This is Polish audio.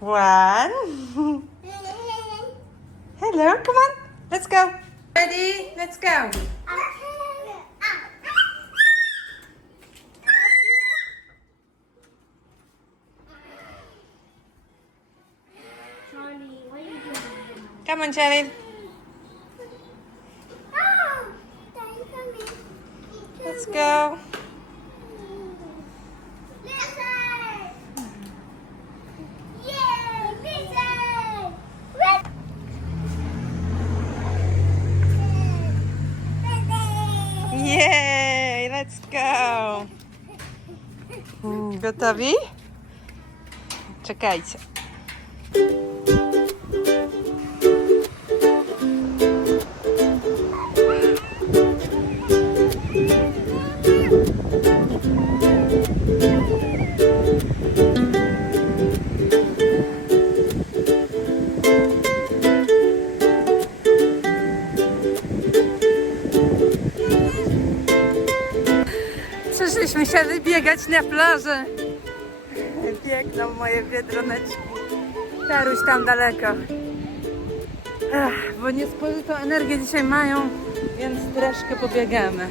1. Hello, come on. Let's go. Ready? Let's go. Charlie, what are you doing? Come on, Charlie. Let's go. Yay! Let's go. Gotowi? Czekajcie. Przyszliśmy się wybiegać na plażę. Biegną moje biedroneczki. Taruś tam daleko. Bo niespożytą energię dzisiaj mają, więc troszkę pobiegamy.